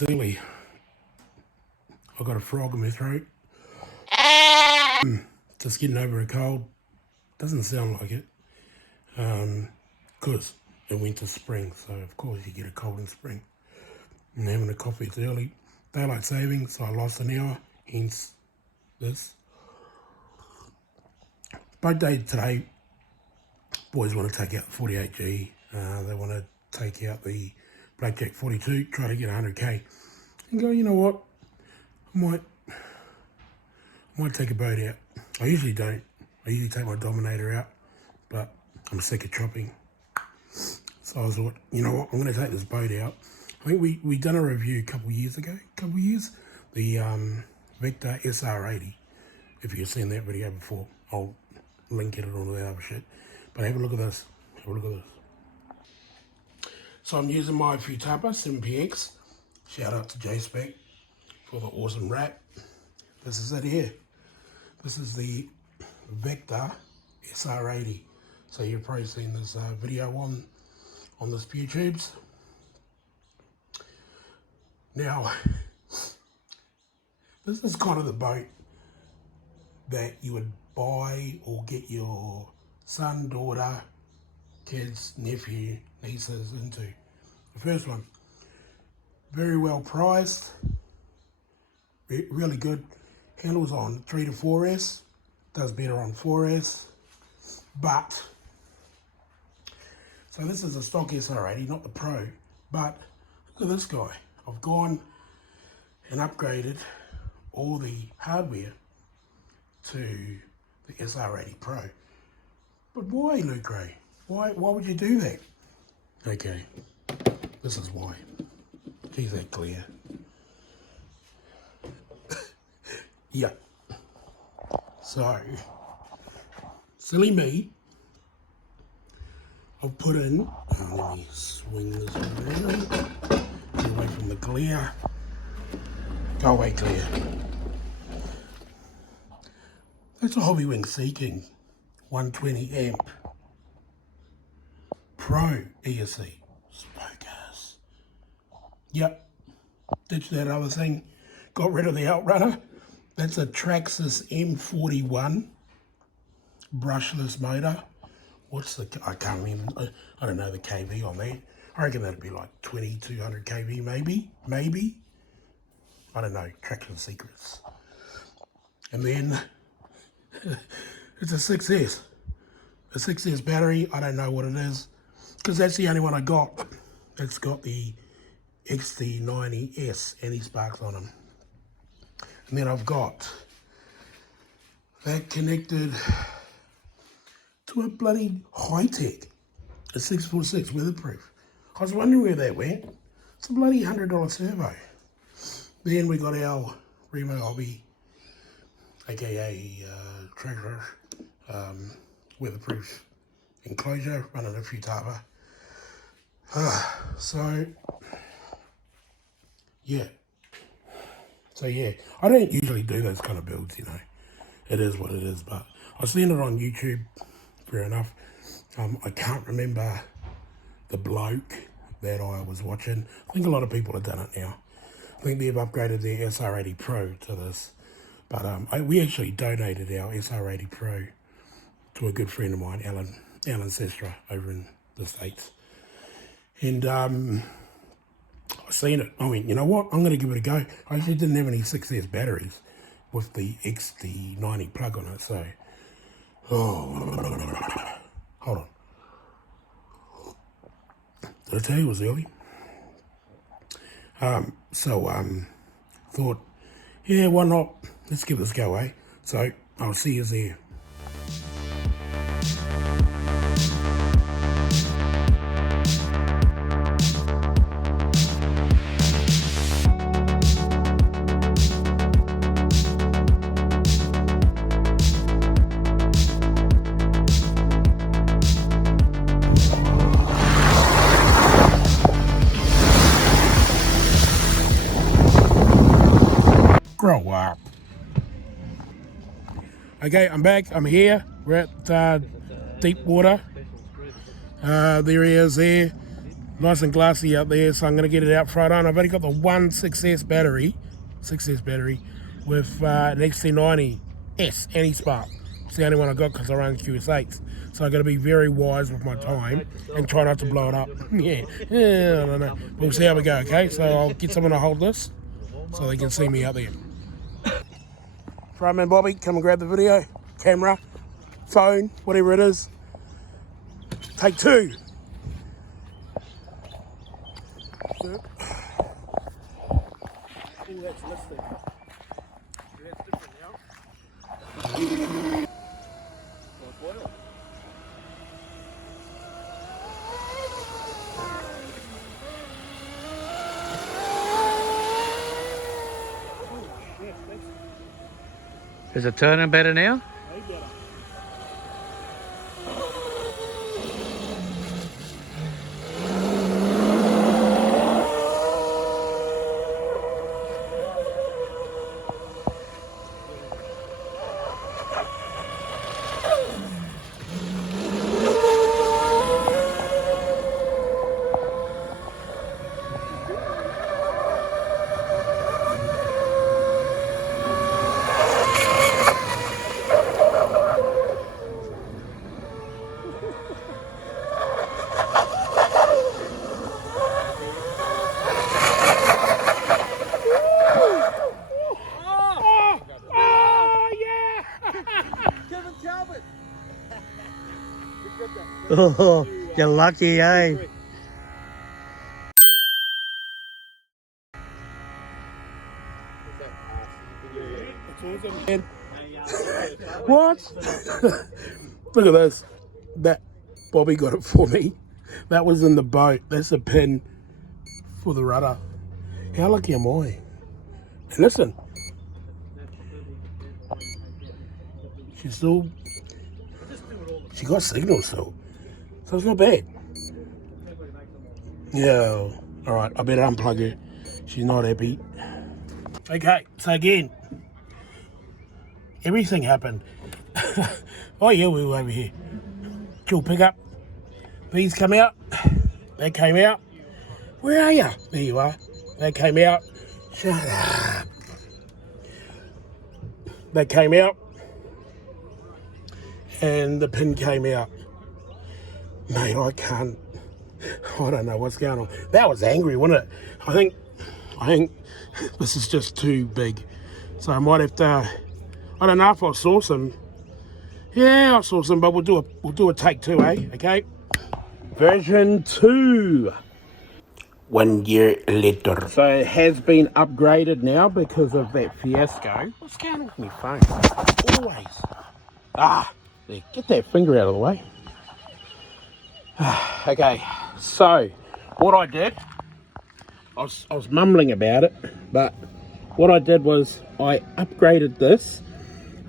It's early. I've got a frog in my throat. Just getting over a cold. Doesn't sound like it. Because it went to spring, so of course you get a cold in spring. And having a coffee, it's early. Daylight savings, so I lost an hour, hence this. Boat day today. Boys want to take out the 48G. They want to take out the Blackjack 42, try to get 100k. And go, you know what? I might take a boat out. I usually don't. I usually take my Dominator out, but I'm sick of chopping. So I thought, you know what? I'm going to take this boat out. I think we done a review a couple years ago. The Vector Sr80. If you've seen that video before, I'll link it and all that other shit. But have a look at this. Have a look at this. So I'm using my Futaba 7PX. Shout out to JSpec for the awesome wrap. This is it here. This is the Vector Sr80. So you've probably seen this video on this YouTube's. Now, this is kind of the boat that you would buy or get your son, daughter, kids, nephew, nieces into. The first one, very well priced, really good. Handles on 3 to 4S, does better on 4S, but, so this is a stock Sr80, not the Pro, but look at this guy. I've gone and upgraded all the hardware to the Sr80 Pro. But why, Luke Ray? Why would you do that? Okay, this is why. Geez, that clear. Yeah. So, silly me, I've put in, let me swing this around, get away from the glare. Go away, glare. That's a Hobbywing Seeking 120 amp Pro ESC Spokers. Yep, ditched that other thing, got rid of the Outrunner. That's a Traxxas M41 brushless motor. What's the, I can't remember, I don't know the kV on that. I reckon that'd be like 2200 kV maybe. I don't know, Traction Secrets. And then it's a 6S. A 6S battery, I don't know what it is, because that's the only one I got. It's got the XT90S anti-sparks on them. And then I've got that connected to a bloody high-tech, a 646 weatherproof. I was wondering where that went. It's a bloody $100 servo. Then we got our Remo Hobby, aka Treasure, weatherproof enclosure, running a Futaba. So, yeah. So yeah, I don't usually do those kind of builds, you know. It is what it is, but I've seen it on YouTube, fair enough. I can't remember the bloke that I was watching. I think a lot of people have done it now. I think they've upgraded their Sr80 Pro to this. But we actually donated our Sr80 Pro to a good friend of mine, Alan Sestra, over in the States. And I seen it. I went, you know what? I'm going to give it a go. I actually didn't have any 6S batteries with the XT90 plug on it, so. Oh, hold on. Did I tell you it was early? Thought, yeah, why not? Let's give this a go, eh? So, I'll see you there. Grow up. Okay, I'm back. I'm here. We're at deep water. There he is there. nice and glassy out there, so I'm going to get it out Friday. And I've only got the one 6S battery with an XT90S anti-spark. It's the only one I got because I run QS8s. So I've got to be very wise with my time and try not to blow it up. yeah, I don't know. We'll see how we go, okay? So I'll get someone to hold this so they can see me out there. Right, man, Bobby, come and grab the video, camera, phone, whatever it is. Take 2. Oh, that's listed. That's different now. Is it turning better now? Way better. Oh, you're lucky, eh? What? Look at this. That Bobby got it for me. That was in the boat. That's a pin for the rudder. How lucky am I? And listen, she got signal still, so it's not bad. Yeah. All right, I better unplug her. She's not happy. Okay, so again, everything happened. Oh yeah, we were over here. Dual pickup. These come out. That came out. Where are you? There you are. That came out. Shut up. That came out. And the pin came out. Mate, I don't know what's going on. That was angry, wasn't it? I think this is just too big. So I might have to, I don't know if I'll saw some. Yeah, I saw some, but we'll do a take 2, eh? Okay. Version 2. 1 year later. So it has been upgraded now because of that fiasco. What's going on with my phone? Always. There, get that finger out of the way. Okay, so what I did, I was mumbling about it, but what I did was I upgraded this.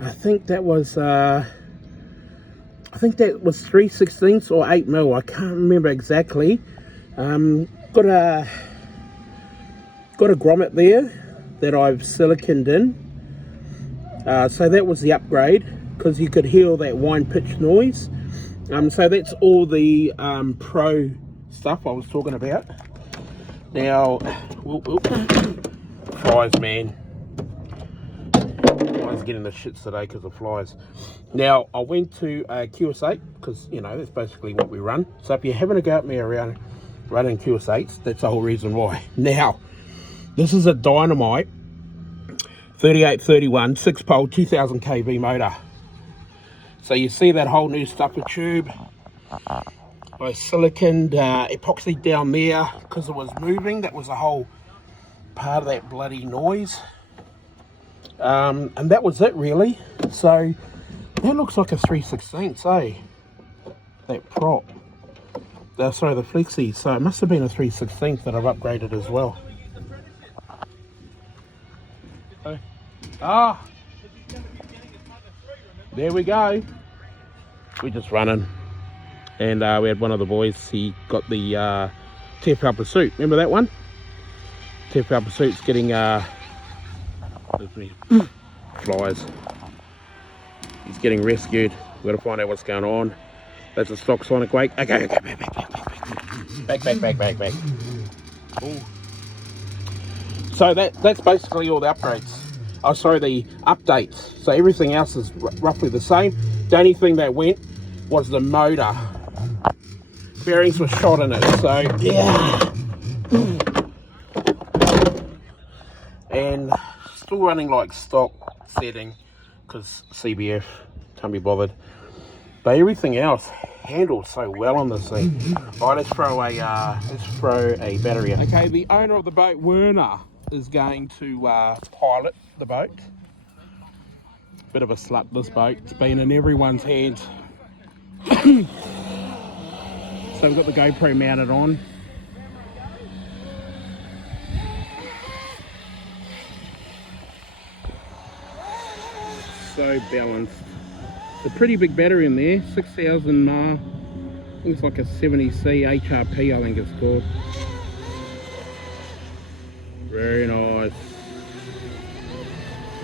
I think that was 3/16 or 8mm. I can't remember exactly. Got a grommet there that I've siliconed in. So that was the upgrade because you could hear that whine pitch noise. So that's all the pro stuff I was talking about. Now, flies, man. I was getting the shits today because of flies. Now, I went to QS8 because, you know, that's basically what we run. So if you're having a go at me around running QS8s, that's the whole reason why. Now, this is a Dynamite 3831 6-pole 2000 kV motor. So you see that whole new stuffer tube. I siliconed epoxy down there because it was moving. That was a whole part of that bloody noise. And that was it really. So that looks like a 3/16, eh? That prop. Sorry, the flexi. So it must have been a 3/16 that I've upgraded as well. There we go. We're just running. And we had one of the boys, he got the TFL Pursuit. Remember that one? TFL Pursuit's getting flies. He's getting rescued. We've got to find out what's going on. That's a stock sonic wake. Okay. Back. Ooh. So that's basically all the upgrades. Oh, sorry, the updates. So everything else is roughly the same. The only thing that went was the motor. Bearings were shot in it, so yeah. And still running like stock setting because CBF can't be bothered. But everything else handled so well on this thing. Alright, let's throw a battery in. Okay, the owner of the boat, Werner, is going to pilot the boat. Bit of a slut, this boat. It's been in everyone's hands. So we've got the GoPro mounted on. So balanced. It's a pretty big battery in there, 6,000 mAh. I think it's like a 70C HRP, I think it's called. Very nice.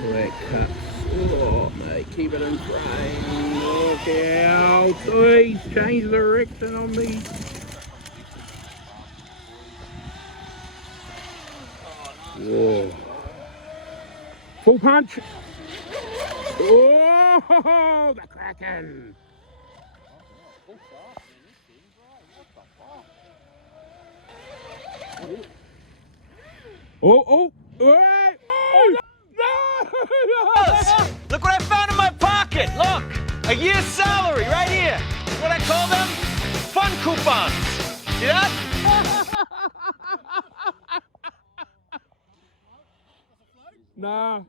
All that cuts. Oh mate, keep it in frame. Look out. Please change the direction on me. Whoa. Full punch. Oh, the Kraken. Oh, hey. Oh, no. Look what I found in my pocket! Look! A year's salary right here! What I call them? Fun coupons! See that? Nah.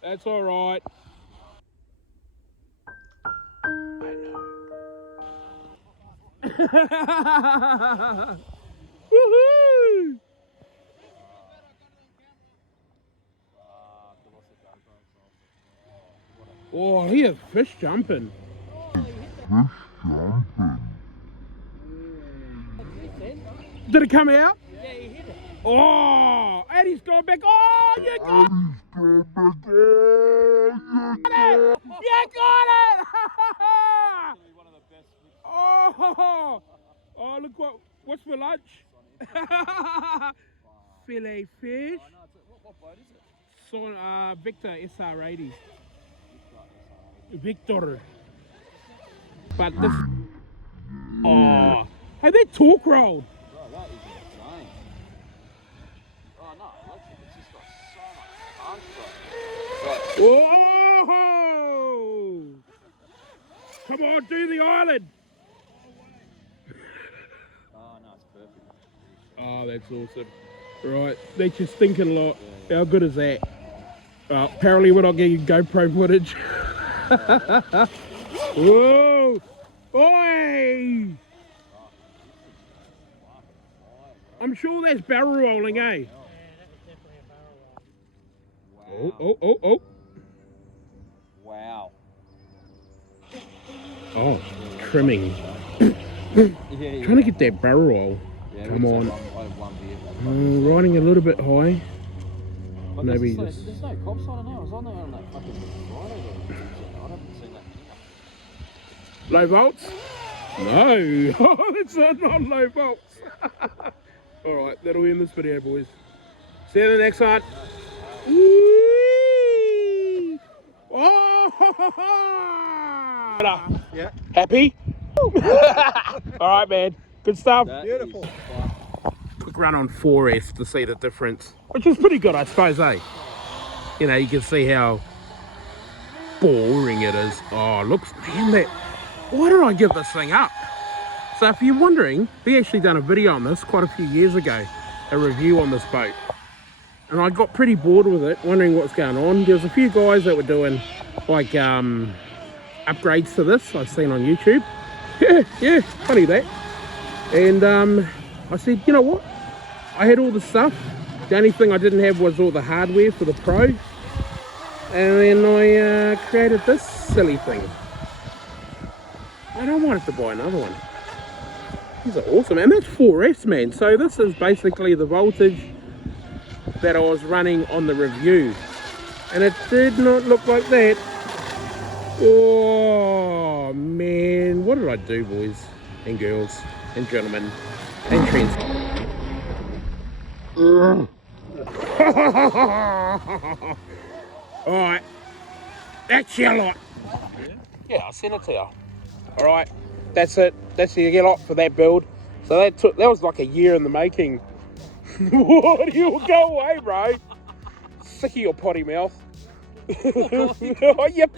That's alright. Woohoo! Oh, here's fish jumping. Did it come out? Yeah, he hit it. Oh, and he's gone back. Oh, you got it! You got it! Oh, look what's for lunch? Filet fish. What boat is it? So, Victor Sr80. Victor. But this. Oh, hey, that torque rolled. Bro, that is insane. Oh no, it's just got so much punch, bro. Right. Whoa! Come on, do the island. Oh no, it's perfect. Oh, that's awesome. Right, that's your stinking lot. How good is that? Apparently we're not getting GoPro footage. Whoa! Oi! I'm sure that's barrel rolling, eh? Oh. Wow. Oh, trimming. Trying to get that barrel roll. Come on. Riding a little bit high. But Maybe there's just... no cops on it now. I was on there on that fucking Friday. I haven't seen that. Low volts? No. Oh, it's not low volts. Alright, that'll end this video, boys. See you in the next one. Oh! Yeah. Happy? Alright, man. Good stuff. Beautiful. Quick run on 4S to see the difference, which is pretty good, I suppose, eh? You know, you can see how boring it is. Oh, looks, man, that. Why did I give this thing up? So if you're wondering, we actually done a video on this quite a few years ago, a review on this boat. And I got pretty bored with it, wondering what's going on. There's a few guys that were doing like upgrades to this I've seen on YouTube. Yeah, funny that. And I said, you know what? I had all the stuff. The only thing I didn't have was all the hardware for the Pro. And then I created this silly thing. I don't want to buy another one. These are awesome, and that's 4S, man. So this is basically the voltage that I was running on the review. And it did not look like that. Oh, man. What did I do, boys? and girls and gentlemen and trans. Alright, that's your lot. Yeah, I'll send it to you. Alright, that's it. That's your lot for that build. So that was like a year in the making. What? You go away, bro. Sick of your potty mouth. Oh, yep.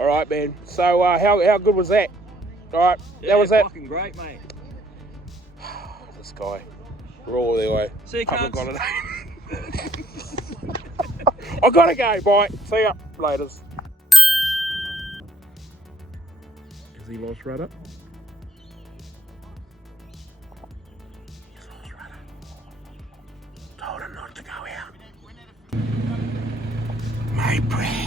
Alright, man. So how good was that? Alright, that was that. Fucking great, mate. This guy. We're all the way. See you, Haven't cunts. got it. I gotta go. Bye. See ya. Laters. Is he lost rudder? He's lost rudder. Told him not to go out. My friend.